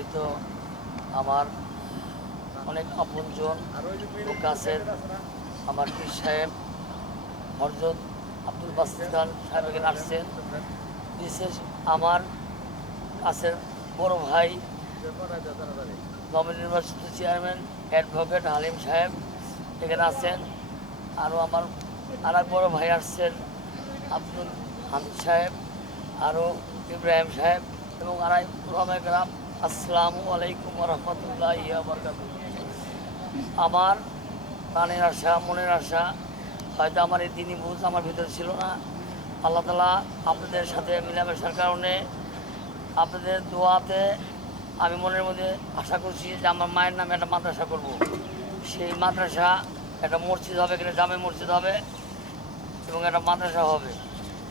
সম্মানিত আমার অনেক আপনজন ও কাছের আমার পীর সাহেব হযরত আব্দুল বাসিত খান সাহেব এখানে আসছেন। বিশেষ আমার কাছের বড় ভাই নবনির্বাচিত চেয়ারম্যান অ্যাডভোকেট হালিম সাহেব এখানে আছেন। আরও আমার আর এক বড় ভাই আসছেন আব্দুল হামিদ সাহেব, আরও ইব্রাহিম সাহেব এবং আড়াই ওলামায়ে কেরাম। আসসালামু আলাইকুম রহমতুল্লাহি ওয়া বারাকাতুহু। আমার প্রাণের আশা, মনের আশা, হয়তো আমার এই দিনই বুঝ আমার ভিতরে ছিল না। আল্লাহ তাআলা আপনাদের সাথে মিলামেশার কারণে, আপনাদের দোয়াতে আমি মনের মধ্যে আশা করছি যে আমার মায়ের নামে একটা মাদ্রাসা করব। সেই মাদ্রাসা একটা মসজিদ হবে, এখানে জামে মসজিদ হবে এবং একটা মাদ্রাসা হবে।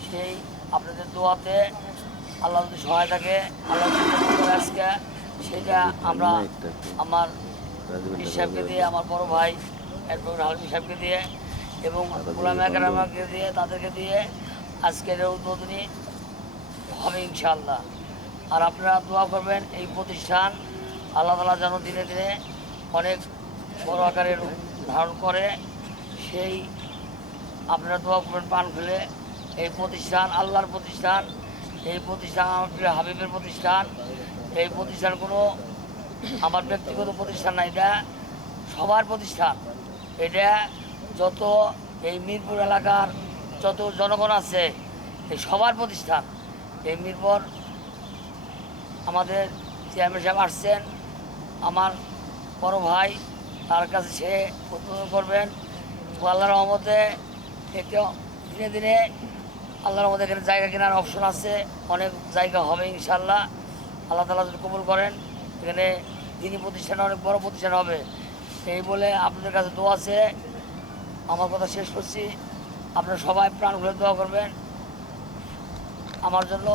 সেই আপনাদের দোয়াতে আল্লাহ যদি সহায় থাকে, আল্লাহ যদি আজকে সেটা আমরা আমার পীর সাহেবকে দিয়ে, আমার বড় ভাই অ্যাডভোকেট হালিম সাহেবকে দিয়ে এবং ওলামায়ে কেরামকে দিয়ে, তাদেরকে দিয়ে আজকের উদ্বোধনী হবে ইনশাআল্লাহ। আর আপনারা দোয়া করবেন এই প্রতিষ্ঠান আল্লাহ তাআলা যেন দিনে দিনে অনেক বড় আকারের রূপ ধারণ করে। সেই আপনারা দোয়া করবেন প্রাণ খুলে। এই প্রতিষ্ঠান আল্লাহর প্রতিষ্ঠান, এই প্রতিষ্ঠান আমার প্রিয় হাবিবের প্রতিষ্ঠান। এই প্রতিষ্ঠান কোনো আমার ব্যক্তিগত প্রতিষ্ঠান না, এটা সবার প্রতিষ্ঠান। এটা যত এই মিরপুর এলাকার যত জনগণ আছে এই সবার প্রতিষ্ঠান। এই মিরপুর আমাদের চেয়ারম্যান সাহেব আসছেন, আমার বড় ভাই, তার কাছে সে উদ্বোধন করবেন। আল্লাহর রহমতে একটু দিনে দিনে আল্লাহর রহমতে এখানে জায়গা কেনার অপশন আছে, অনেক জায়গা হবে ইনশাআল্লাহ। আল্লাহ তাআলা যদি কবুল করেন এখানে দিনই প্রতিষ্ঠান অনেক বড় প্রতিষ্ঠান হবে। এই বলে আপনাদের কাছে দোয়া আছে। আমার কথা শেষ করছি। আপনারা সবাই প্রাণ খুলে দোয়া করবেন আমার জন্য।